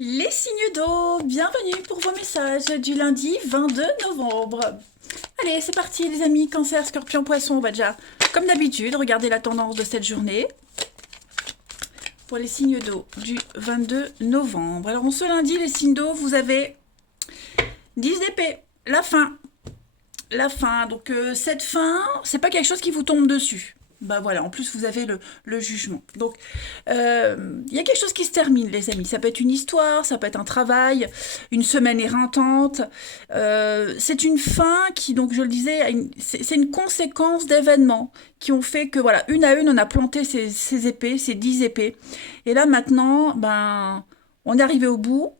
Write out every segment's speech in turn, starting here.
Les signes d'eau, bienvenue pour vos messages du lundi 22 novembre. Allez, c'est parti les amis, Cancer, Scorpion, Poisson, on va déjà, comme d'habitude, regarder la tendance de cette journée. Pour les signes d'eau du 22 novembre. Alors, ce lundi, les signes d'eau, vous avez 10 d'épée, la fin. La fin, donc cette fin, c'est pas quelque chose qui vous tombe dessus. Bah voilà, en plus vous avez le jugement. Donc, il y a quelque chose qui se termine, les amis. Ça peut être une histoire, ça peut être un travail, une semaine éreintante. C'est une fin qui, donc je le disais, c'est une conséquence d'événements qui ont fait que, voilà, une à une, on a planté ces épées, ces 10 épées. Et là, maintenant, ben, on est arrivé au bout.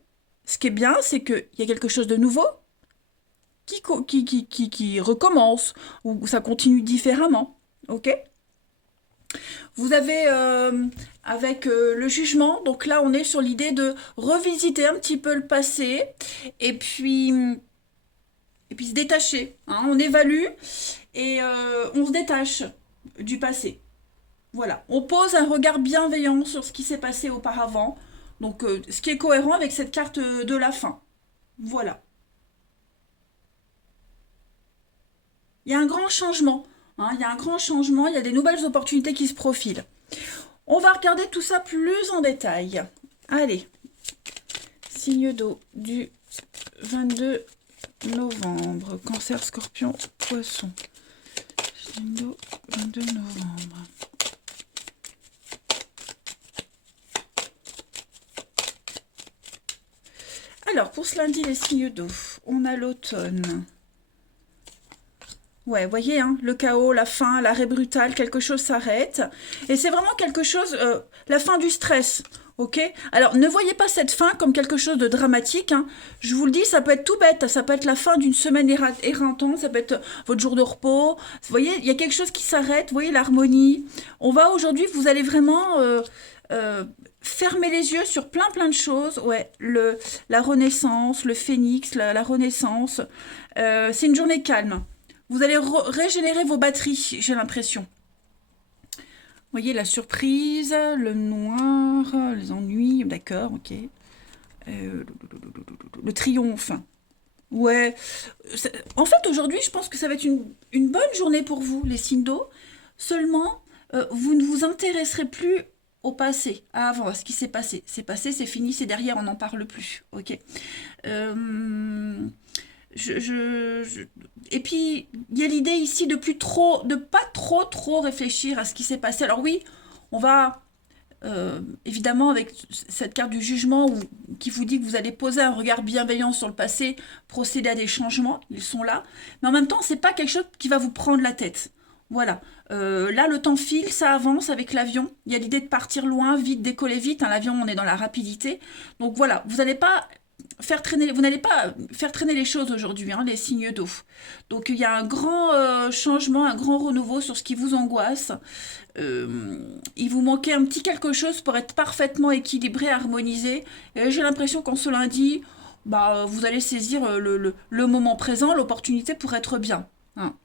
Ce qui est bien, c'est qu'il y a quelque chose de nouveau qui recommence, ou ça continue différemment. Ok. Vous avez avec le jugement, donc là on est sur l'idée de revisiter un petit peu le passé et puis, et puis se détacher. Hein. On évalue et on se détache du passé. Voilà, on pose un regard bienveillant sur ce qui s'est passé auparavant, donc ce qui est cohérent avec cette carte de la fin. Voilà. Il y a un grand changement. Hein, il y a un grand changement, il y a des nouvelles opportunités qui se profilent. On va regarder tout ça plus en détail. Allez, signe d'eau du 22 novembre. Cancer, Scorpion, Poisson. Signe d'eau, 22 novembre. Alors, pour ce lundi, les signes d'eau, on a l'automne. Ouais, voyez, hein, le chaos, la fin, l'arrêt brutal, quelque chose s'arrête. Et c'est vraiment quelque chose, la fin du stress, ok. Alors, ne voyez pas cette fin comme quelque chose de dramatique. Hein. Je vous le dis, ça peut être tout bête. Ça peut être la fin d'une semaine éreintante, ça peut être votre jour de repos. Vous voyez, il y a quelque chose qui s'arrête, vous voyez, l'harmonie. On va aujourd'hui, vous allez vraiment fermer les yeux sur plein de choses. Ouais, la renaissance, le phénix, la renaissance. C'est une journée calme. Vous allez régénérer vos batteries, j'ai l'impression. Vous voyez, la surprise, le noir, les ennuis, d'accord, ok. Le triomphe. Ouais. En fait, aujourd'hui, je pense que ça va être une bonne journée pour vous, les signes d'eau. Seulement, vous ne vous intéresserez plus au passé, à avant, à ce qui s'est passé. C'est passé, c'est fini, c'est derrière, on n'en parle plus. Ok. Je... Et puis, il y a l'idée ici de pas trop réfléchir à ce qui s'est passé. Alors oui, on va évidemment avec cette carte du jugement qui vous dit que vous allez poser un regard bienveillant sur le passé, procéder à des changements, ils sont là. Mais en même temps, c'est pas quelque chose qui va vous prendre la tête. Voilà. Là, le temps file, ça avance avec l'avion. Il y a l'idée de partir loin, vite, décoller vite. Hein, l'avion, on est dans la rapidité. Donc voilà, vous n'allez pas faire traîner les choses aujourd'hui, hein, les signes d'eau. Donc il y a un grand changement, un grand renouveau sur ce qui vous angoisse. Il vous manquait un petit quelque chose pour être parfaitement équilibré, harmonisé. Et j'ai l'impression qu'en ce lundi, bah, vous allez saisir le moment présent, l'opportunité pour être bien. Hein.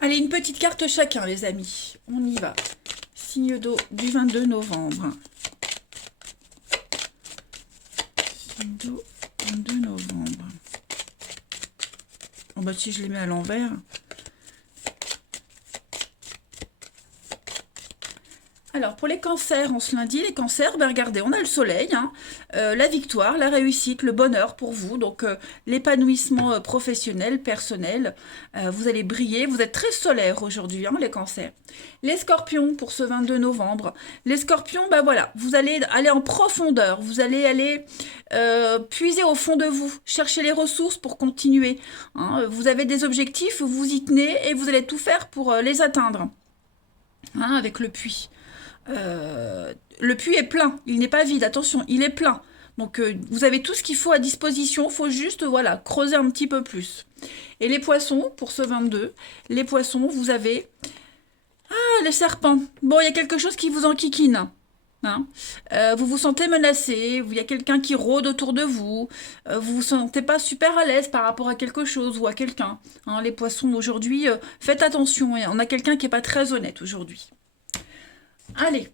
Allez, une petite carte chacun, les amis. On y va. Signe d'eau du 22 novembre. 22 novembre. Oh bah si je les mets à l'envers. Alors, pour les cancers, en ce lundi, les cancers, ben regardez, on a le soleil, hein, la victoire, la réussite, le bonheur pour vous, donc l'épanouissement professionnel, personnel, vous allez briller, vous êtes très solaire aujourd'hui, hein, les cancers. Les scorpions, pour ce 22 novembre, les scorpions, ben voilà, vous allez aller en profondeur, vous allez aller puiser au fond de vous, chercher les ressources pour continuer. Hein, vous avez des objectifs, vous y tenez et vous allez tout faire pour les atteindre, hein, avec le puits. Le puits est plein, il n'est pas vide, attention, il est plein. Donc vous avez tout ce qu'il faut à disposition, il faut juste voilà, creuser un petit peu plus. Et les poissons, pour ce 22, les poissons, vous avez... Ah, les serpents. Bon, il y a quelque chose qui vous enquiquine. Hein. Vous vous sentez menacé, il y a quelqu'un qui rôde autour de vous, vous vous sentez pas super à l'aise par rapport à quelque chose ou à quelqu'un. Hein, les poissons, aujourd'hui, faites attention, on a quelqu'un qui n'est pas très honnête aujourd'hui. Allez,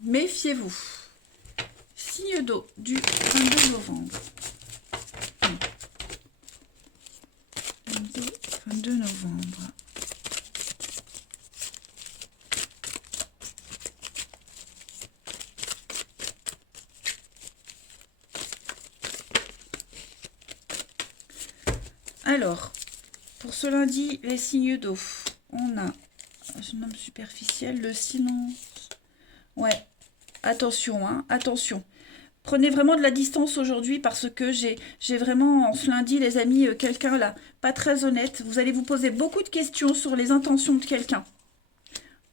Méfiez-vous. Signe d'eau du 22 novembre. 22 novembre. Alors, pour ce lundi, les signes d'eau. On a un homme superficiel, le silence. Ouais, attention, hein, attention. Prenez vraiment de la distance aujourd'hui parce que j'ai vraiment, en ce lundi, les amis, quelqu'un là, pas très honnête. Vous allez vous poser beaucoup de questions sur les intentions de quelqu'un.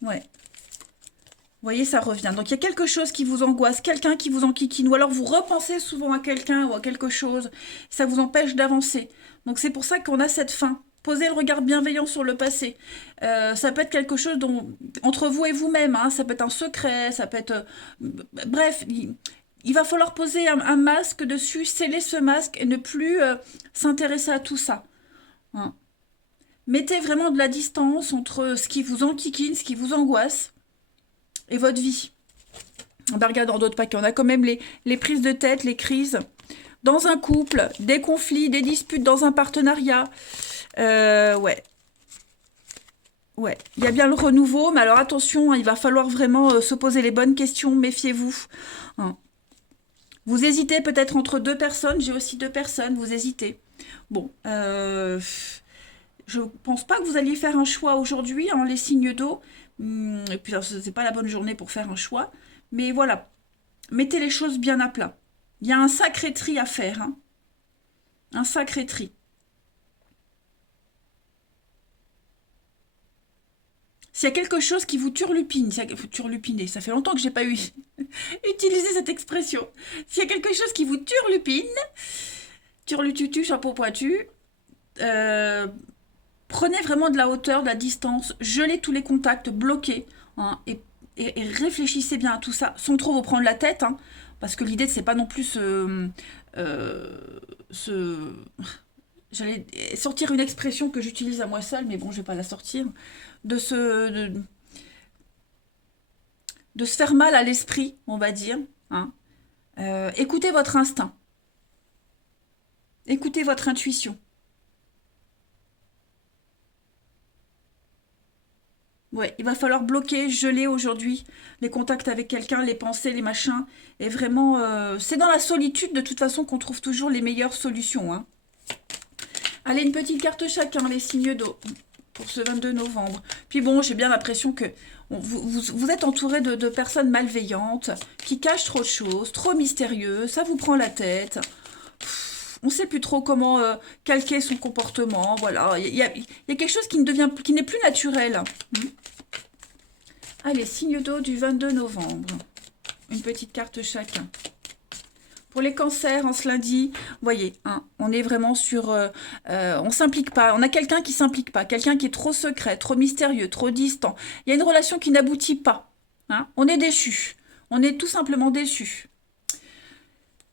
Ouais. Vous voyez, ça revient. Donc, il y a quelque chose qui vous angoisse, quelqu'un qui vous enquiquine, ou alors vous repensez souvent à quelqu'un ou à quelque chose. Ça vous empêche d'avancer. Donc, c'est pour ça qu'on a cette fin. Posez le regard bienveillant sur le passé. Ça peut être quelque chose dont, entre vous et vous-même, hein, ça peut être un secret, ça peut être... bref, il va falloir poser un masque dessus, sceller ce masque et ne plus s'intéresser à tout ça. Hein. Mettez vraiment de la distance entre ce qui vous enquiquine, ce qui vous angoisse, et votre vie. On va regarder dans d'autres paquets. On a quand même les prises de tête, les crises. Dans un couple, des conflits, des disputes dans un partenariat. Ouais. Ouais. Il y a bien le renouveau, mais alors attention, hein, il va falloir vraiment se poser les bonnes questions. Méfiez-vous. Hein. Vous hésitez peut-être entre deux personnes. J'ai aussi deux personnes. Vous hésitez. Bon. Je pense pas que vous alliez faire un choix aujourd'hui, hein, les signes d'eau. Et puis, c'est pas la bonne journée pour faire un choix. Mais voilà, mettez les choses bien à plat. Il y a un sacré tri à faire. Hein. Un sacré tri. S'il y a quelque chose qui vous turlupine, turlupiner, ça fait longtemps que j'ai pas eu utilisé cette expression. S'il y a quelque chose qui vous turlupine, turlututu, chapeau pointu, prenez vraiment de la hauteur, de la distance, gelez tous les contacts, bloquez, hein, et réfléchissez bien à tout ça, sans trop vous prendre la tête, hein, parce que l'idée, c'est pas non plus j'allais sortir une expression que j'utilise à moi seule, mais bon, je vais pas la sortir, de se faire mal à l'esprit, on va dire. Hein. Écoutez votre instinct. Écoutez votre intuition. Ouais, il va falloir bloquer, geler aujourd'hui les contacts avec quelqu'un, les pensées, les machins. Et vraiment, c'est dans la solitude de toute façon qu'on trouve toujours les meilleures solutions. Hein. Allez, une petite carte chacun, les signes d'eau, pour ce 22 novembre. Puis bon, j'ai bien l'impression que vous êtes entouré de personnes malveillantes, qui cachent trop de choses, trop mystérieuses, ça vous prend la tête. On ne sait plus trop comment calquer son comportement, voilà. Il y a quelque chose qui n'est plus naturel. Allez, signe d'eau du 22 novembre. Une petite carte chacun. Pour les cancers, en ce lundi, vous voyez, hein, on est vraiment sur... on s'implique pas. On a quelqu'un qui s'implique pas. Quelqu'un qui est trop secret, trop mystérieux, trop distant. Il y a une relation qui n'aboutit pas. Hein. On est déçu. On est tout simplement déçu.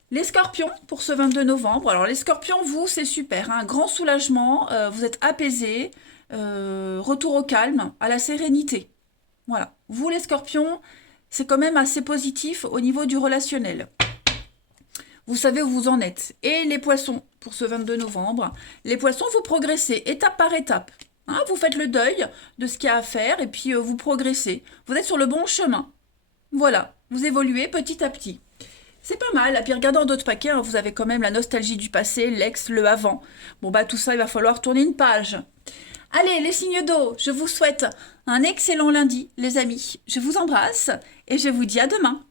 Les scorpions, pour ce 22 novembre. Alors, les scorpions, vous, c'est super. Hein, grand soulagement. Vous êtes apaisés. Retour au calme, à la sérénité. Voilà. Vous, les scorpions, c'est quand même assez positif au niveau du relationnel. Vous savez où vous en êtes. Et les poissons, pour ce 22 novembre, les poissons, vous progressez étape par étape. Hein, vous faites le deuil de ce qu'il y a à faire et puis vous progressez. Vous êtes sur le bon chemin. Voilà, vous évoluez petit à petit. C'est pas mal. Et puis regardant d'autres paquets, hein, vous avez quand même la nostalgie du passé, l'ex, le avant. Bon bah tout ça, il va falloir tourner une page. Allez, les signes d'eau, je vous souhaite un excellent lundi, les amis. Je vous embrasse et je vous dis à demain.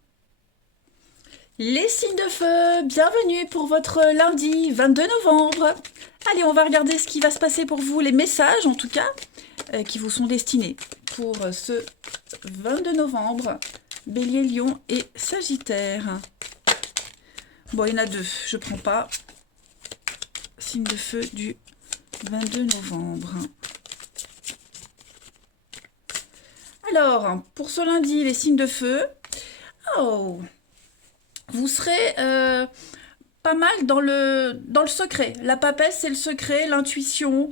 Les signes de feu, bienvenue pour votre lundi 22 novembre. Allez, on va regarder ce qui va se passer pour vous, les messages en tout cas, qui vous sont destinés pour ce 22 novembre. Bélier, Lion et Sagittaire. Bon, il y en a deux, je prends pas. Signe de feu du 22 novembre. Alors, pour ce lundi, les signes de feu. Oh, vous serez pas mal dans le secret. La papesse, c'est le secret, l'intuition,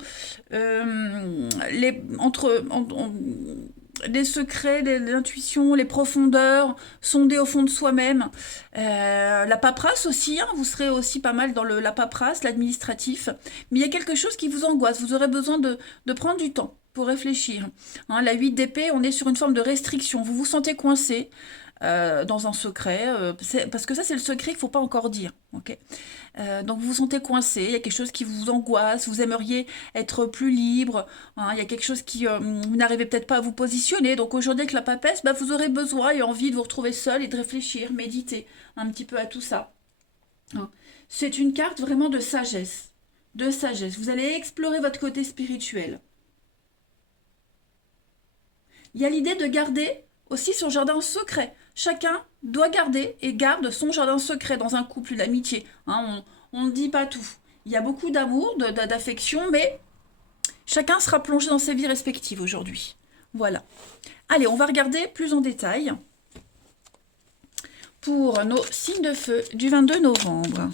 les secrets, l'intuition, les profondeurs, sonder au fond de soi-même. La paperasse aussi, hein, vous serez aussi pas mal dans la paperasse, l'administratif. Mais il y a quelque chose qui vous angoisse, vous aurez besoin de prendre du temps pour réfléchir. Hein, la 8 d'épée, on est sur une forme de restriction, vous vous sentez coincé. Dans un secret, parce que ça c'est le secret qu'il ne faut pas encore dire. Ok. Donc vous vous sentez coincé, il y a quelque chose qui vous angoisse, vous aimeriez être plus libre, hein, il y a quelque chose qui vous n'arrivez peut-être pas à vous positionner. Donc aujourd'hui avec la papesse, bah, vous aurez besoin et envie de vous retrouver seul et de réfléchir, méditer un petit peu à tout ça. Hein. C'est une carte vraiment de sagesse, de sagesse. Vous allez explorer votre côté spirituel. Il y a l'idée de garder aussi son jardin secret. Chacun doit garder et garde son jardin secret dans un couple, l'amitié. Hein, on ne dit pas tout. Il y a beaucoup d'amour, d'affection, mais chacun sera plongé dans ses vies respectives aujourd'hui. Voilà. Allez, on va regarder plus en détail pour nos signes de feu du 22 novembre.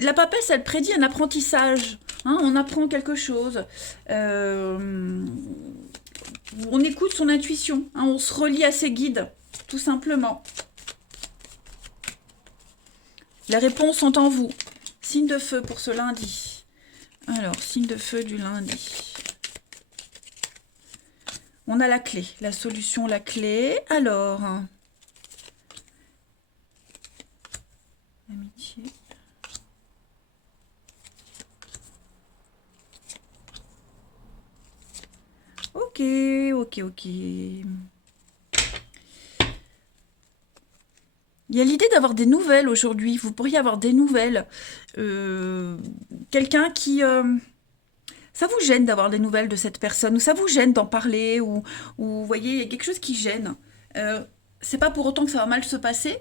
La papesse, elle prédit un apprentissage. Hein, on apprend quelque chose. On écoute son intuition. Hein, on se relie à ses guides, tout simplement. Les réponses sont en vous. Signe de feu pour ce lundi. Alors, signe de feu du lundi. On a la clé, la solution, la clé. Alors, amitié. Ok. Il y a l'idée d'avoir des nouvelles aujourd'hui. Vous pourriez avoir des nouvelles. Quelqu'un qui... ça vous gêne d'avoir des nouvelles de cette personne, ou ça vous gêne d'en parler, ou vous voyez, il y a quelque chose qui gêne. C'est pas pour autant que ça va mal se passer,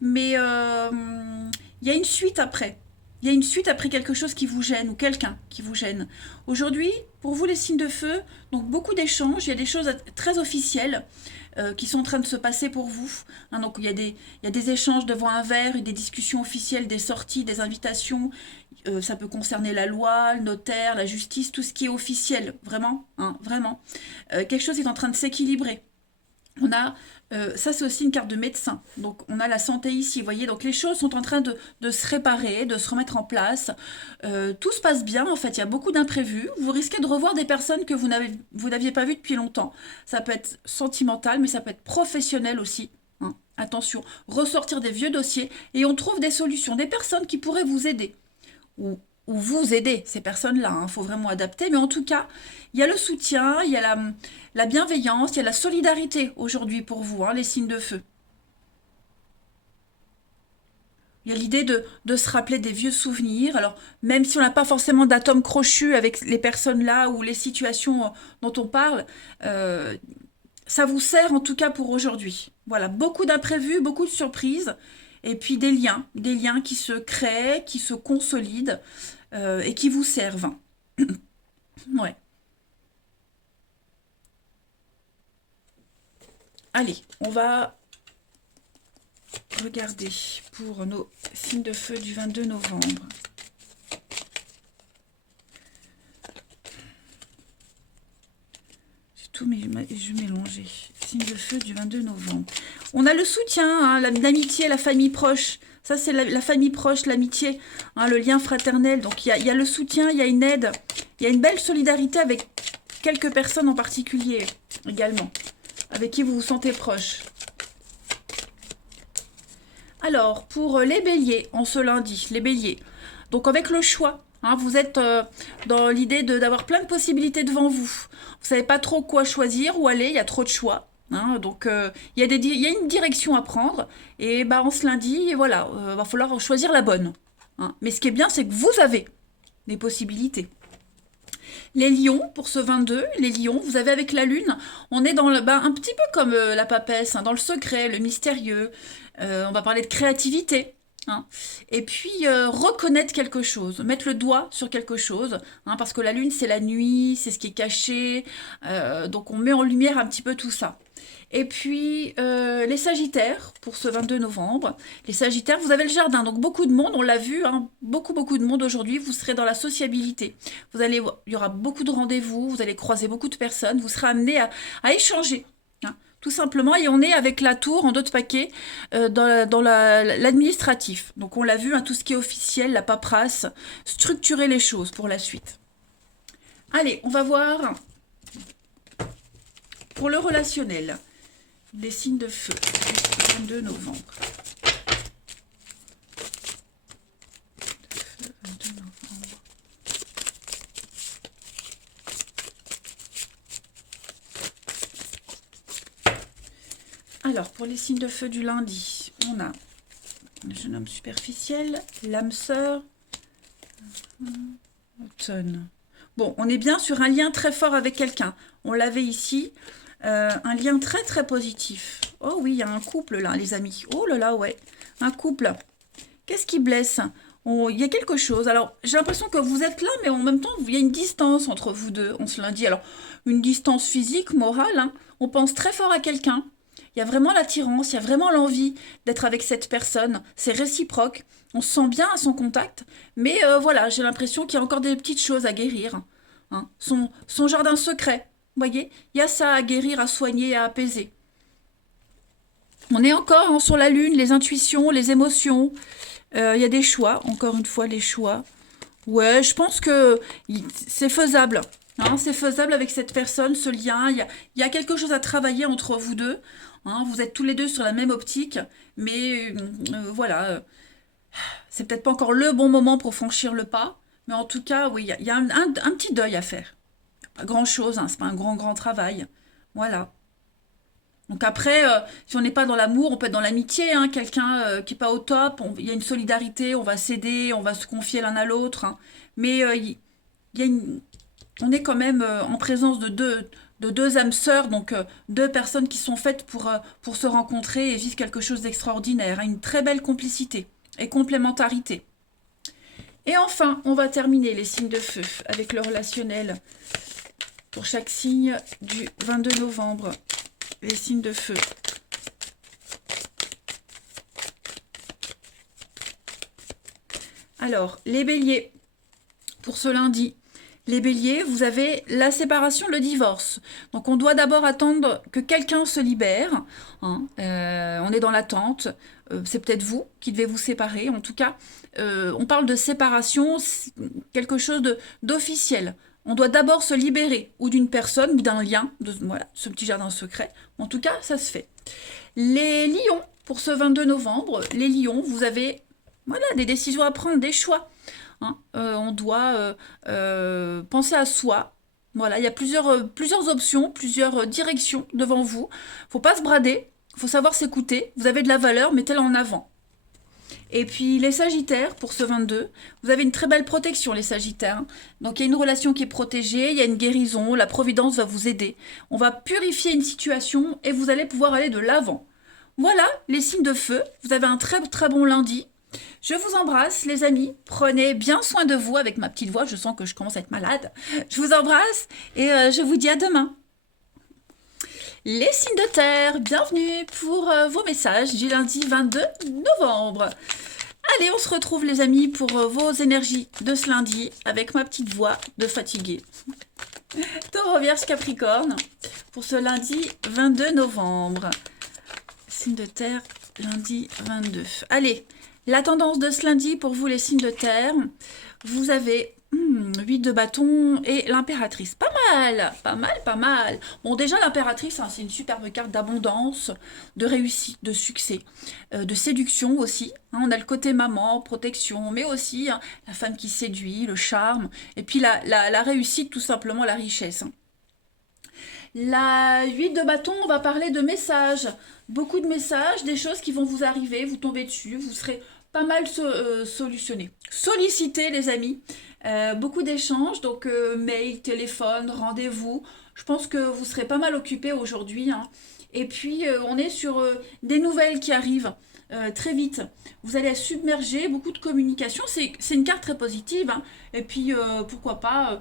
mais il y a une suite après. Il y a une suite après quelque chose qui vous gêne, ou quelqu'un qui vous gêne. Aujourd'hui, pour vous les signes de feu, donc beaucoup d'échanges, il y a des choses très officielles qui sont en train de se passer pour vous. Hein, donc il y a des échanges devant un verre, des discussions officielles, des sorties, des invitations. Ça peut concerner la loi, le notaire, la justice, tout ce qui est officiel, vraiment, hein, vraiment. Quelque chose est en train de s'équilibrer. On a, ça c'est aussi une carte de médecin, donc on a la santé ici, vous voyez, donc les choses sont en train de se réparer, de se remettre en place, tout se passe bien, en fait, il y a beaucoup d'imprévus, vous risquez de revoir des personnes que vous n'aviez pas vues depuis longtemps, ça peut être sentimental, mais ça peut être professionnel aussi, hein. Attention, ressortir des vieux dossiers, et on trouve des solutions, des personnes qui pourraient vous aider, ou vous aider, ces personnes-là, hein, faut vraiment adapter, mais en tout cas, il y a le soutien, il y a la bienveillance, il y a la solidarité aujourd'hui pour vous, hein, les signes de feu. Il y a l'idée de se rappeler des vieux souvenirs. Alors, même si on n'a pas forcément d'atome crochu avec les personnes là ou les situations dont on parle, euh, ça vous sert en tout cas pour aujourd'hui. Voilà, beaucoup d'imprévus, beaucoup de surprises, et puis des liens qui se créent, qui se consolident et qui vous servent. Ouais. Allez, on va regarder pour nos signes de feu du 22 novembre. J'ai tout mélangé. Signe de feu du 22 novembre. On a le soutien, hein, l'amitié, la famille proche. Ça, c'est la famille proche, l'amitié, hein, le lien fraternel. Donc, il y a le soutien, il y a une aide. Il y a une belle solidarité avec quelques personnes en particulier également, avec qui vous vous sentez proche. Alors, pour les béliers, en ce lundi, les béliers. Donc, avec le choix, hein, vous êtes dans l'idée d'avoir plein de possibilités devant vous. Vous savez pas trop quoi choisir, où aller, il y a trop de choix. Hein, donc, il y a une direction à prendre. Et bah, en ce lundi, voilà, va falloir choisir la bonne. Hein. Mais ce qui est bien, c'est que vous avez des possibilités. Les lions, pour ce 22, les lions, vous avez avec la lune, on est dans un petit peu comme la papesse, hein, dans le secret, le mystérieux. On va parler de créativité. Hein. Et puis, reconnaître quelque chose, mettre le doigt sur quelque chose, hein, parce que la lune, c'est la nuit, c'est ce qui est caché. Donc, on met en lumière un petit peu tout ça. Et puis, les Sagittaires, pour ce 22 novembre. Les Sagittaires, vous avez le jardin, donc beaucoup de monde, on l'a vu, hein, beaucoup de monde aujourd'hui. Vous serez dans la sociabilité. Il y aura beaucoup de rendez-vous, vous allez croiser beaucoup de personnes, vous serez amené à échanger, hein, tout simplement. Et on est avec la tour en 2 paquets l'administratif. Donc on l'a vu, hein, tout ce qui est officiel, la paperasse, structurer les choses pour la suite. Allez, on va voir pour le relationnel. Les signes de feu, 22 novembre. 22 novembre. Alors, pour les signes de feu du lundi, on a le jeune homme superficiel, l'âme sœur, automne. Bon, on est bien sur un lien très fort avec quelqu'un. On l'avait ici. Un lien très très positif. Oh oui, il y a un couple là, les amis. Oh là là, ouais. Un couple. Qu'est-ce qui blesse? Il y a quelque chose. Alors, j'ai l'impression que vous êtes là, mais en même temps, il y a une distance entre vous deux, on se lundi. Alors, une distance physique, morale, hein. On pense très fort à quelqu'un. Il y a vraiment l'attirance, il y a vraiment l'envie d'être avec cette personne. C'est réciproque. On se sent bien à son contact. Mais voilà, j'ai l'impression qu'il y a encore des petites choses à guérir, hein. Son jardin secret. Vous voyez, il y a ça à guérir, à soigner, à apaiser. On est encore, hein, sur la lune, les intuitions, les émotions. Il y a des choix, encore une fois, les choix. Ouais, je pense que c'est faisable, hein, c'est faisable avec cette personne, ce lien. Il y a quelque chose à travailler entre vous deux, hein. Vous êtes tous les deux sur la même optique, mais voilà. C'est peut-être pas encore le bon moment pour franchir le pas. Mais en tout cas, oui, il y a un petit deuil à faire. Pas grand-chose, hein, c'est pas un grand travail. Voilà. Donc après, si on n'est pas dans l'amour, on peut être dans l'amitié, hein, quelqu'un qui n'est pas au top, il y a une solidarité, on va s'aider, on va se confier l'un à l'autre, hein. Mais il y a on est quand même en présence de deux âmes sœurs, donc deux personnes qui sont faites pour se rencontrer et vivre quelque chose d'extraordinaire, hein, une très belle complicité et complémentarité. Et enfin, on va terminer les signes de feu avec le relationnel pour chaque signe du 22 novembre. Les signes de feu. Alors, les béliers, pour ce lundi. Les béliers, vous avez la séparation, le divorce. Donc, on doit d'abord attendre que quelqu'un se libère, hein. On est dans l'attente. C'est peut-être vous qui devez vous séparer. En tout cas, on parle de séparation, quelque chose d'officiel. On doit d'abord se libérer, ou d'une personne, ou d'un lien, voilà, ce petit jardin secret. En tout cas, ça se fait. Les lions, pour ce 22 novembre, les lions, vous avez voilà, des décisions à prendre, des choix, hein. On doit penser à soi. Voilà, il y a plusieurs options, plusieurs directions devant vous. Faut pas se brader, faut savoir s'écouter. Vous avez de la valeur, mettez-la en avant. Et puis les Sagittaires, pour ce 22, vous avez une très belle protection, les Sagittaires. Donc il y a une relation qui est protégée, il y a une guérison, la Providence va vous aider. On va purifier une situation et vous allez pouvoir aller de l'avant. Voilà les signes de feu. Vous avez un très très bon lundi. Je vous embrasse, les amis. Prenez bien soin de vous avec ma petite voix. Je sens que je commence à être malade. Je vous embrasse et je vous dis à demain. Les signes de terre, bienvenue pour vos messages du lundi 22 novembre. Allez, on se retrouve les amis pour vos énergies de ce lundi avec ma petite voix de fatiguée. Taureau, Vierge, Capricorne pour ce lundi 22 novembre. Signe de terre, lundi 22. Allez, la tendance de ce lundi pour vous les signes de terre, vous avez 8 de bâton et l'impératrice. Pas mal, pas mal, pas mal. Bon, déjà, l'impératrice, hein, c'est une superbe carte d'abondance, de réussite, de succès, de séduction aussi, hein. On a le côté maman, protection, mais aussi hein, la femme qui séduit, le charme, et puis la réussite, tout simplement, la richesse, hein. La 8 de bâton, on va parler de messages. Beaucoup de messages, des choses qui vont vous arriver, vous tombez dessus, vous serez pas mal solutionné. Sollicité, les amis. Beaucoup d'échanges, donc mail, téléphone, rendez-vous. Je pense que vous serez pas mal occupés aujourd'hui, hein. Et puis, on est sur des nouvelles qui arrivent. très vite. Vous allez être submergé, beaucoup de communication. C'est une carte très positive, hein. Et puis, pourquoi pas,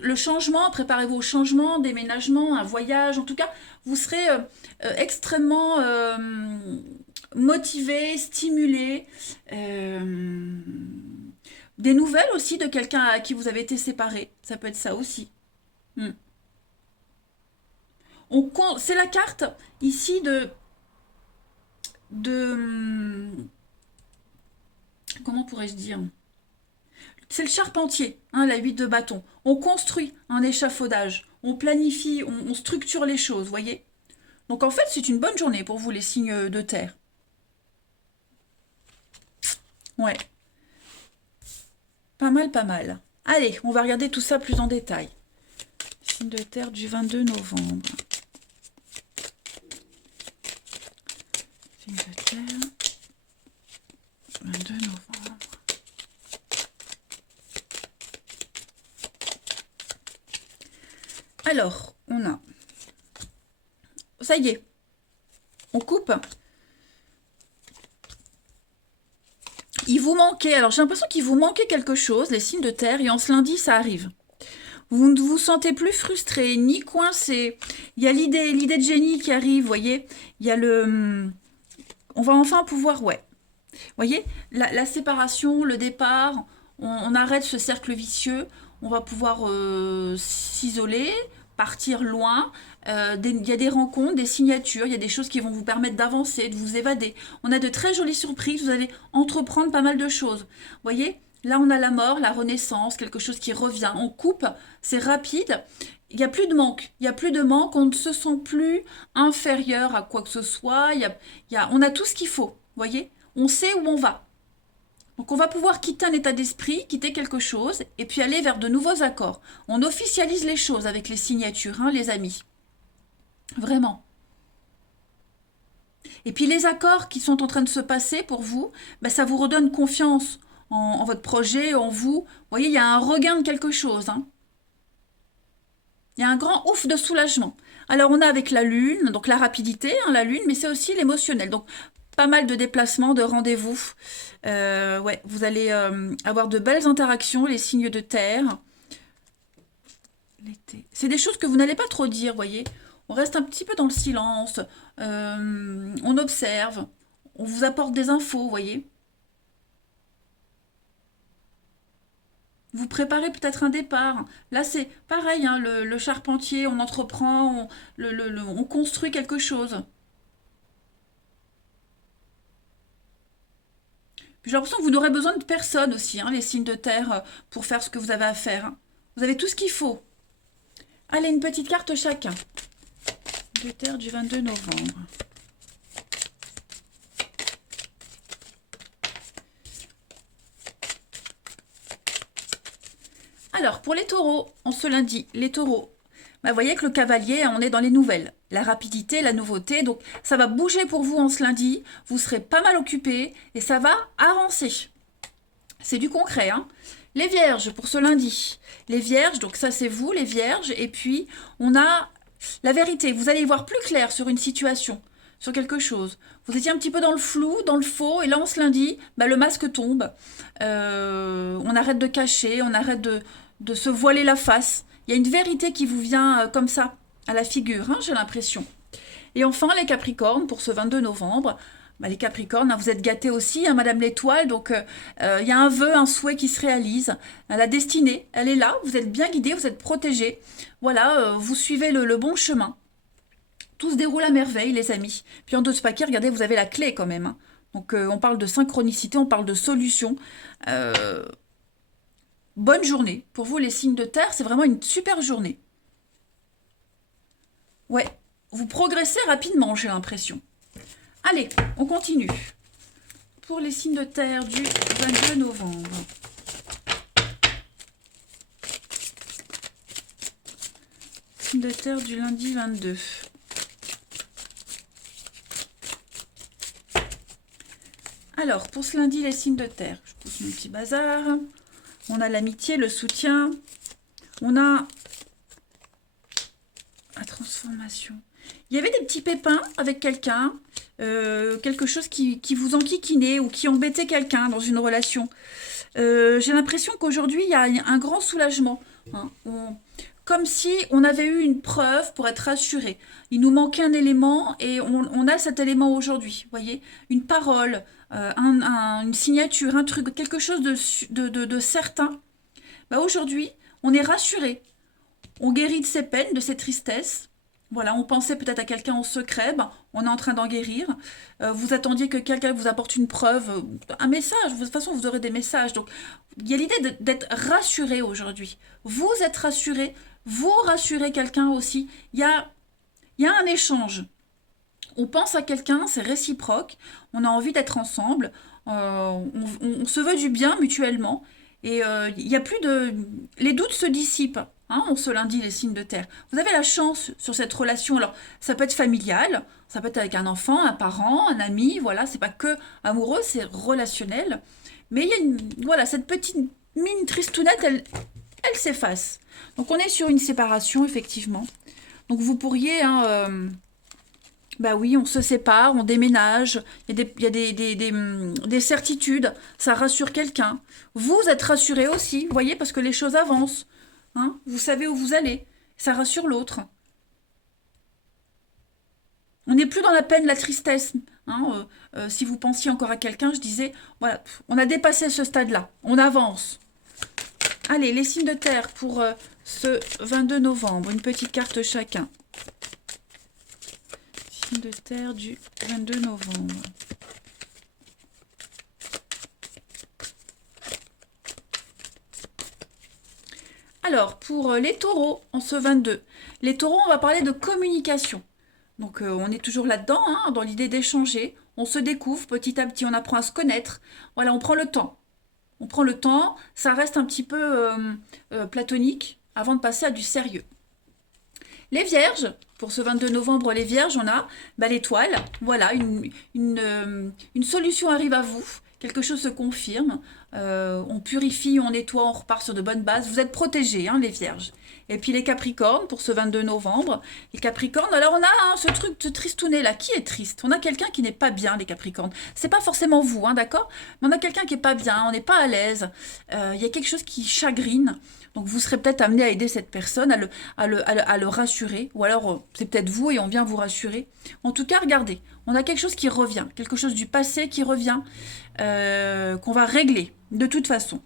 le changement, préparez-vous au changement, déménagement, un voyage. En tout cas, vous serez extrêmement motivé, stimulé. Des nouvelles aussi de quelqu'un à qui vous avez été séparé. Ça peut être ça aussi. Hmm. C'est la carte ici de comment pourrais-je dire? C'est le charpentier, hein, la 8 de bâton. On construit un échafaudage, on planifie, on structure les choses, voyez? Donc en fait, c'est une bonne journée pour vous, les signes de terre. Ouais, pas mal, pas mal. Allez, on va regarder tout ça plus en détail. Signe de terre du 22 novembre. Signe de terre, 22 novembre. Alors, on a... Ça y est, on coupe. Il vous manquait, alors j'ai l'impression qu'il vous manquait quelque chose, les signes de terre, et en ce lundi, ça arrive. Vous ne vous sentez plus frustré, ni coincé. Il y a l'idée de génie qui arrive, vous voyez. Il y a le... On va enfin pouvoir, ouais. Vous voyez, la séparation, le départ, on arrête ce cercle vicieux, on va pouvoir s'isoler, partir loin. Il y a des rencontres, des signatures, il y a des choses qui vont vous permettre d'avancer, de vous évader. On a de très jolies surprises, vous allez entreprendre pas mal de choses. Vous voyez, là on a la mort, la renaissance, quelque chose qui revient. On coupe, c'est rapide. Il n'y a plus de manque. Il n'y a plus de manque. On ne se sent plus inférieur à quoi que ce soit. On a tout ce qu'il faut. Vous voyez, on sait où on va. Donc on va pouvoir quitter un état d'esprit, quitter quelque chose, et puis aller vers de nouveaux accords. On officialise les choses avec les signatures, hein, les amis. Vraiment. Et puis les accords qui sont en train de se passer pour vous, ben, ça vous redonne confiance en votre projet, en vous. Vous voyez, il y a un regain de quelque chose, hein. Il y a un grand ouf de soulagement. Alors on a avec la lune, donc la rapidité, hein, la lune, mais c'est aussi l'émotionnel. Donc pas mal de déplacements, de rendez-vous. Ouais, vous allez avoir de belles interactions, les signes de terre. L'été. C'est des choses que vous n'allez pas trop dire, voyez. On reste un petit peu dans le silence, on observe, on vous apporte des infos, voyez. Vous préparez peut-être un départ. Là, c'est pareil, hein, le charpentier, on entreprend, on construit quelque chose. Puis j'ai l'impression que vous n'aurez besoin de personne aussi, hein, les signes de terre, pour faire ce que vous avez à faire, hein. Vous avez tout ce qu'il faut. Allez, une petite carte chacun. De terre du 22 novembre. Alors, pour les taureaux, en ce lundi, les taureaux, bah, vous voyez que le cavalier, on est dans les nouvelles. La rapidité, la nouveauté, donc ça va bouger pour vous en ce lundi, vous serez pas mal occupé et ça va avancer. C'est du concret, hein. Les vierges pour ce lundi. Les vierges, donc ça c'est vous, les vierges, et puis on a la vérité. Vous allez y voir plus clair sur une situation, sur quelque chose. Vous étiez un petit peu dans le flou, dans le faux, et là, en ce lundi, bah, le masque tombe. On arrête de cacher, on arrête de se voiler la face. Il y a une vérité qui vous vient comme ça, à la figure, hein, j'ai l'impression. Et enfin, les Capricornes, pour ce 22 novembre, bah, les Capricornes, hein, vous êtes gâtés aussi, hein, Madame l'Étoile, donc il y a un vœu, un souhait qui se réalise. La destinée, elle est là, vous êtes bien guidés, vous êtes protégés. Voilà, vous suivez le bon chemin. Tout se déroule à merveille, les amis. Puis en deux paquets, regardez, vous avez la clé quand même, hein. Donc on parle de synchronicité, on parle de solution. Euh, Bonne journée. Pour vous, les signes de terre, c'est vraiment une super journée. Ouais, vous progressez rapidement, j'ai l'impression. Allez, on continue. Pour les signes de terre du 22 novembre. Signes de terre du lundi 22. Alors, pour ce lundi, les signes de terre. Je pousse mon petit bazar. On a l'amitié, le soutien. On a la transformation. Il y avait des petits pépins avec quelqu'un. quelque chose qui vous enquiquinait ou qui embêtait quelqu'un dans une relation. J'ai l'impression qu'aujourd'hui, il y a un grand soulagement, hein. Comme si on avait eu une preuve pour être rassuré. Il nous manquait un élément et on a cet élément aujourd'hui. Vous voyez, une parole, une signature, un truc, quelque chose de certain. Bah, aujourd'hui, on est rassuré. On guérit de ses peines, de ses tristesses. Voilà, on pensait peut-être à quelqu'un en secret, ben, on est en train d'en guérir. Vous attendiez que quelqu'un vous apporte une preuve, un message. De toute façon, vous aurez des messages. Donc, il y a l'idée d'être rassuré aujourd'hui. Vous êtes rassuré, vous rassurez quelqu'un aussi. Il y a un échange. On pense à quelqu'un, c'est réciproque. On a envie d'être ensemble. On se veut du bien mutuellement. Et il y a plus de... Les doutes se dissipent. Hein, on se lundi les signes de terre. Vous avez la chance sur cette relation. Alors, ça peut être familial, ça peut être avec un enfant, un parent, un ami. Voilà, c'est pas que amoureux, c'est relationnel. Mais il y a voilà, cette petite mine tristounette, elle s'efface. Donc, on est sur une séparation, effectivement. Donc, vous pourriez, hein, bah oui, on se sépare, on déménage, il y a des certitudes, ça rassure quelqu'un. Vous êtes rassuré aussi, vous voyez, parce que les choses avancent. Hein, vous savez où vous allez, ça rassure l'autre. On n'est plus dans la peine, la tristesse. Hein, si vous pensiez encore à quelqu'un, je disais, voilà, on a dépassé ce stade-là, on avance. Allez, les signes de terre pour ce 22 novembre, une petite carte chacun. Signe de terre du 22 novembre. Alors, pour les taureaux, en ce 22, les taureaux, on va parler de communication. Donc, on est toujours là-dedans, hein, dans l'idée d'échanger. On se découvre petit à petit, on apprend à se connaître. Voilà, on prend le temps. On prend le temps, ça reste un petit peu platonique avant de passer à du sérieux. Les vierges, pour ce 22 novembre, les vierges, on a bah, l'étoile. Voilà, une solution arrive à vous. Quelque chose se confirme. On purifie, on nettoie, on repart sur de bonnes bases. Vous êtes protégés, hein, les vierges. Et puis les capricornes, pour ce 22 novembre. Les capricornes, alors on a hein, ce truc, ce tristounet là. Qui est triste? On a quelqu'un qui n'est pas bien, les capricornes. C'est pas forcément vous, hein, d'accord? Mais on a quelqu'un qui est pas bien, on n'est pas à l'aise. Il y a quelque chose qui chagrine. Donc vous serez peut-être amené à aider cette personne, à le rassurer. Ou alors c'est peut-être vous et on vient vous rassurer. En tout cas, regardez, on a quelque chose qui revient. Quelque chose du passé qui revient, qu'on va régler de toute façon.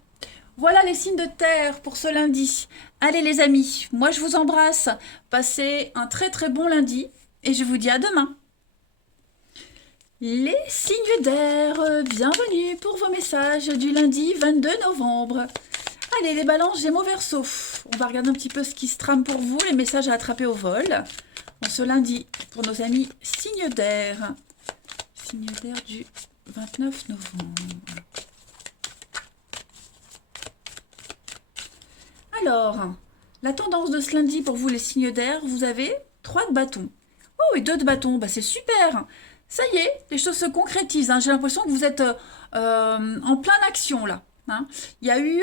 Voilà les signes de terre pour ce lundi. Allez les amis, moi je vous embrasse. Passez un très très bon lundi et je vous dis à demain. Les signes d'air, bienvenue pour vos messages du lundi 22 novembre. Allez les balances, Gémeaux, Verseau. On va regarder un petit peu ce qui se trame pour vous, les messages à attraper au vol. En ce lundi, pour nos amis signes d'air. Signes d'air du 29 novembre. Alors, la tendance de ce lundi pour vous les signes d'air, vous avez 3 de bâton. Oh, et 2 de bâton, bah c'est super. Ça y est, les choses se concrétisent, hein. J'ai l'impression que vous êtes en pleine action là, hein. Il y a eu,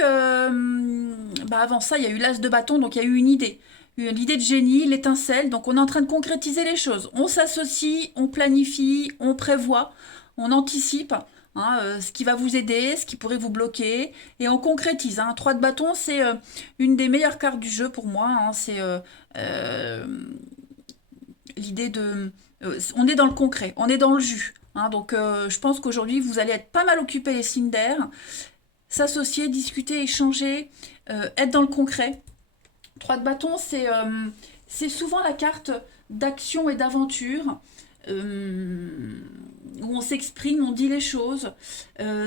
bah avant ça, il y a eu l'as de bâton, donc il y a eu une idée. L'idée de génie, l'étincelle, donc on est en train de concrétiser les choses. On s'associe, on planifie, on prévoit, on anticipe. Hein, ce qui va vous aider, ce qui pourrait vous bloquer, et on concrétise. Hein. 3 de bâton, c'est une des meilleures cartes du jeu pour moi. Hein. C'est l'idée de... on est dans le concret, on est dans le jus. Hein. Donc je pense qu'aujourd'hui, vous allez être pas mal occupés les signes d'air, s'associer, discuter, échanger, être dans le concret. 3 de bâton, c'est souvent la carte d'action et d'aventure. Où on s'exprime, on dit les choses.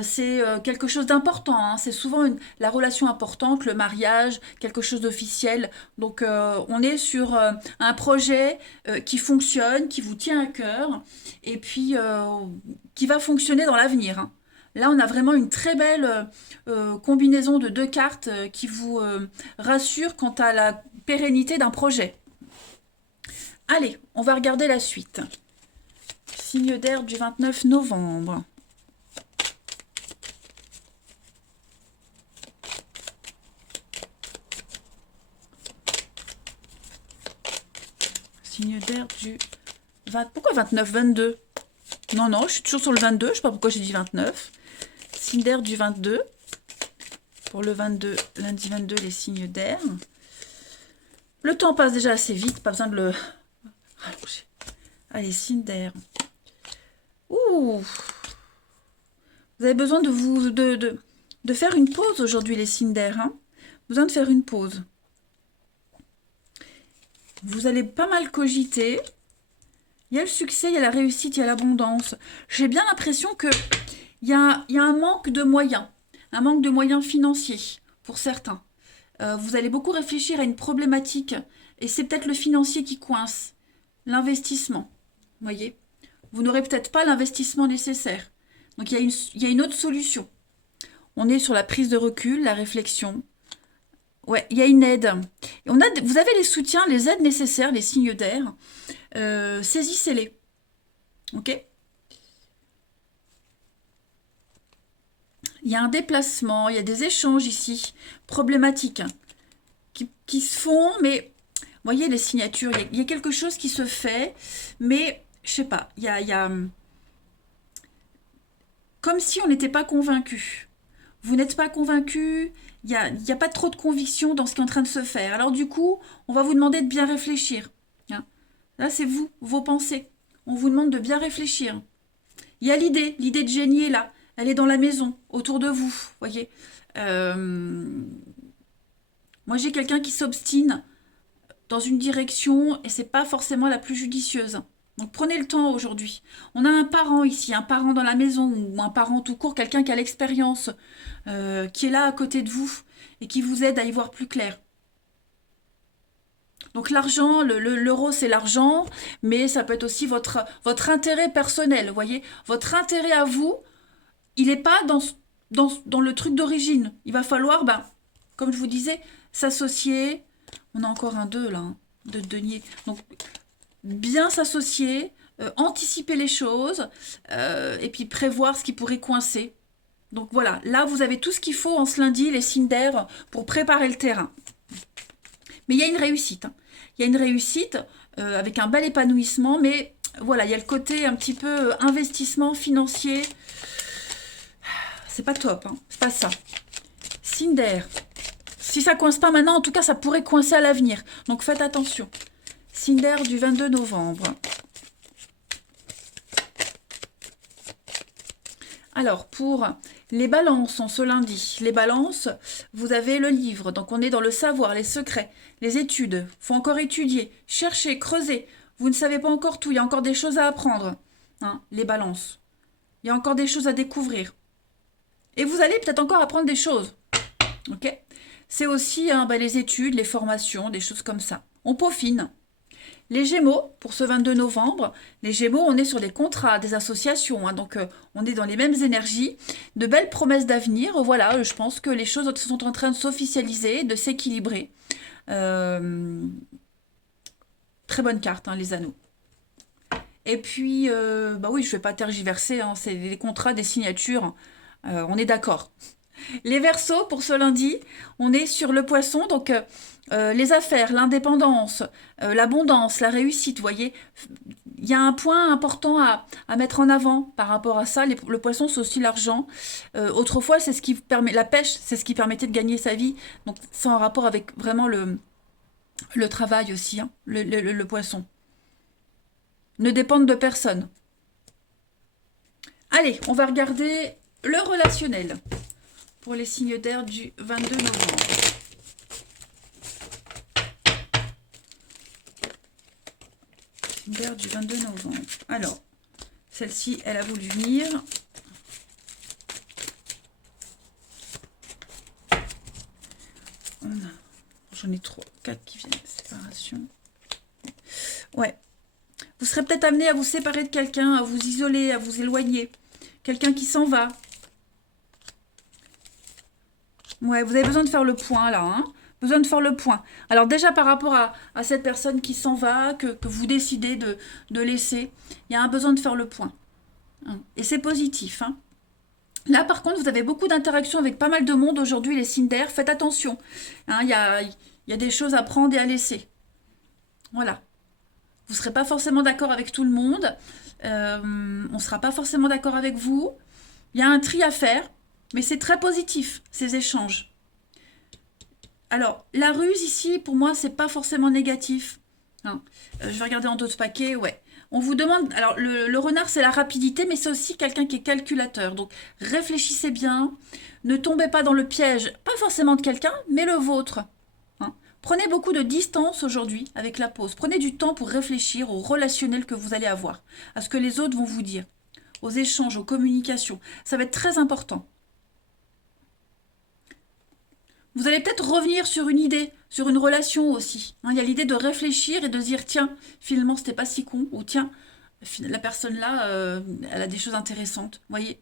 C'est quelque chose d'important. Hein. C'est souvent la relation importante, le mariage, quelque chose d'officiel. Donc on est sur un projet qui fonctionne, qui vous tient à cœur, et puis qui va fonctionner dans l'avenir. Hein. Là, on a vraiment une très belle combinaison de 2 cartes qui vous rassure quant à la pérennité d'un projet. Allez, on va regarder la suite. Signe d'air du 29 novembre. Signe d'air du 20... Pourquoi 29, 22? Non, non, je suis toujours sur le 22. Je ne sais pas pourquoi j'ai dit 29. Signe d'air du 22. Pour le 22, lundi 22, les signes d'air. Le temps passe déjà assez vite. Pas besoin de le rallonger. Allez, signe d'air. Ouh! Vous avez besoin de faire une pause aujourd'hui, les signes d'air. Hein, besoin de faire une pause. Vous allez pas mal cogiter. Il y a le succès, il y a la réussite, il y a l'abondance. J'ai bien l'impression que il y a un manque de moyens. Un manque de moyens financiers pour certains. Vous allez beaucoup réfléchir à une problématique. Et c'est peut-être le financier qui coince. L'investissement. Vous voyez? Vous n'aurez peut-être pas l'investissement nécessaire. Donc il y a une autre solution. On est sur la prise de recul, la réflexion. Ouais, il y a une aide. Et vous avez les soutiens, les aides nécessaires, les signes d'air. Saisissez-les. Ok? Il y a un déplacement, il y a des échanges ici, problématiques, hein, qui se font, mais vous voyez les signatures, il y a quelque chose qui se fait, mais je sais pas, il y a comme si on n'était pas convaincu. Vous n'êtes pas convaincu, il y a pas trop de conviction dans ce qui est en train de se faire. Alors du coup, on va vous demander de bien réfléchir. Hein. Là, c'est vous, vos pensées. On vous demande de bien réfléchir. Il y a l'idée de génie est là. Elle est dans la maison, autour de vous, voyez. Moi, j'ai quelqu'un qui s'obstine dans une direction et c'est pas forcément la plus judicieuse. Donc prenez le temps aujourd'hui. On a un parent ici, un parent dans la maison ou un parent tout court, quelqu'un qui a l'expérience, qui est là à côté de vous et qui vous aide à y voir plus clair. Donc l'argent, l'euro c'est l'argent, mais ça peut être aussi votre intérêt personnel, vous voyez. Votre intérêt à vous, il n'est pas dans le truc d'origine. Il va falloir, ben, comme je vous disais, s'associer. On a encore un 2 là, hein, de denier. Donc bien s'associer, anticiper les choses, et puis prévoir ce qui pourrait coincer. Donc voilà, là vous avez tout ce qu'il faut en ce lundi, les signes d'air, pour préparer le terrain. Mais il y a une réussite. Hein. Il y a une réussite avec un bel épanouissement, mais voilà, il y a le côté un petit peu investissement financier. C'est pas top, hein. C'est pas ça. Signe d'air. Si ça coince pas maintenant, en tout cas, ça pourrait coincer à l'avenir. Donc faites attention. Signe d'air du 22 novembre. Alors, pour les balances en ce lundi, les balances, vous avez le livre. Donc, on est dans le savoir, les secrets, les études. Il faut encore étudier, chercher, creuser. Vous ne savez pas encore tout. Il y a encore des choses à apprendre. Hein, les balances. Il y a encore des choses à découvrir. Et vous allez peut-être encore apprendre des choses. Ok? C'est aussi hein, les études, les formations, des choses comme ça. On peaufine. Les Gémeaux, pour ce 22 novembre, les Gémeaux, on est sur des contrats, des associations, hein, donc on est dans les mêmes énergies, de belles promesses d'avenir. Voilà, je pense que les choses sont en train de s'officialiser, de s'équilibrer. Très bonne carte, hein, les anneaux. Et puis, bah oui, je ne vais pas tergiverser, hein, c'est des contrats, des signatures, on est d'accord. Les Verseaux, pour ce lundi, on est sur le poisson, donc les affaires, l'indépendance, l'abondance, la réussite, vous voyez. Il y a un point important à mettre en avant par rapport à ça. Le poisson, c'est aussi l'argent. Autrefois, c'est ce qui permet, la pêche, c'est ce qui permettait de gagner sa vie. Donc, c'est en rapport avec vraiment le travail aussi, hein, le poisson. Ne dépendre de personne. Allez, on va regarder le relationnel pour les signes d'air du 22 novembre. Signe d'air du 22 novembre. Alors, celle-ci, elle a voulu venir. J'en ai 3, 4 qui viennent. Séparation. Ouais. Vous serez peut-être amené à vous séparer de quelqu'un, à vous isoler, à vous éloigner. Quelqu'un qui s'en va. Ouais, vous avez besoin de faire le point là, hein. Besoin de faire le point. Alors déjà par rapport à cette personne qui s'en va, que vous décidez de laisser, il y a un besoin de faire le point. Hein. Et c'est positif. Hein. Là par contre, vous avez beaucoup d'interactions avec pas mal de monde aujourd'hui, les signes d'air. Faites attention. Hein, il y a des choses à prendre et à laisser. Voilà. Vous ne serez pas forcément d'accord avec tout le monde. On ne sera pas forcément d'accord avec vous. Il y a un tri à faire, mais c'est très positif, ces échanges. Alors, la ruse ici, pour moi, c'est pas forcément négatif. Hein. Je vais regarder en d'autres paquets, ouais. On vous demande, alors le renard c'est la rapidité, mais c'est aussi quelqu'un qui est calculateur. Donc réfléchissez bien, ne tombez pas dans le piège, pas forcément de quelqu'un, mais le vôtre. Hein. Prenez beaucoup de distance aujourd'hui avec la pause. Prenez du temps pour réfléchir au relationnel que vous allez avoir, à ce que les autres vont vous dire, aux échanges, aux communications. Ça va être très important. Vous allez peut-être revenir sur une idée, sur une relation aussi. Hein, il y a l'idée de réfléchir et de se dire, tiens, finalement, c'était pas si con. Ou tiens, la personne là, elle a des choses intéressantes. Vous voyez?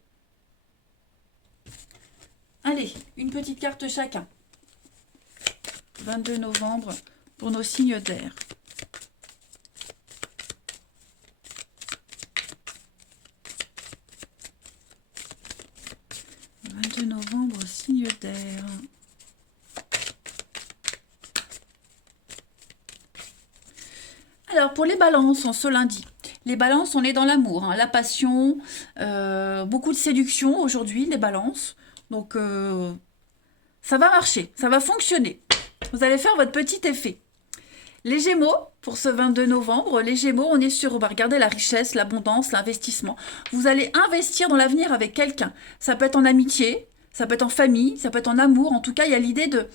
Allez, une petite carte chacun. 22 novembre pour nos signes d'air. « 22 novembre, signe d'air. » Alors, pour les balances, en ce lundi, les balances, on est dans l'amour, hein, la passion, beaucoup de séduction aujourd'hui, les balances. Donc, ça va marcher, ça va fonctionner. Vous allez faire votre petit effet. Les Gémeaux, pour ce 22 novembre, les Gémeaux, on est sur, on va regarder la richesse, l'abondance, l'investissement. Vous allez investir dans l'avenir avec quelqu'un. Ça peut être en amitié, ça peut être en famille, ça peut être en amour. En tout cas, il y a l'idée de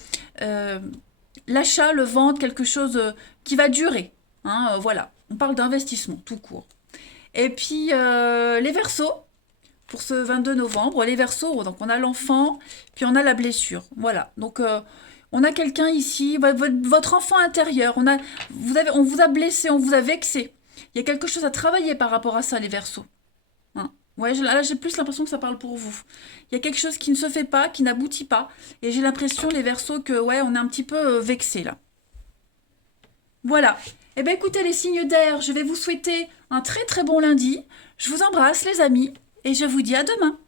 l'achat, le vendre, quelque chose qui va durer. Hein, voilà, on parle d'investissement tout court. Et puis les Verseaux, pour ce 22 novembre, les Verseaux, donc on a l'enfant, puis on a la blessure. Voilà, donc on a quelqu'un ici, votre enfant intérieur, on vous a blessé, on vous a vexé. Il y a quelque chose à travailler par rapport à ça, les Verseaux. Hein. Ouais, là j'ai plus l'impression que ça parle pour vous. Il y a quelque chose qui ne se fait pas, qui n'aboutit pas. Et j'ai l'impression, les Verseaux, que ouais, on est un petit peu vexé là. Voilà. Eh bien écoutez les signes d'air, je vais vous souhaiter un très très bon lundi. Je vous embrasse les amis et je vous dis à demain.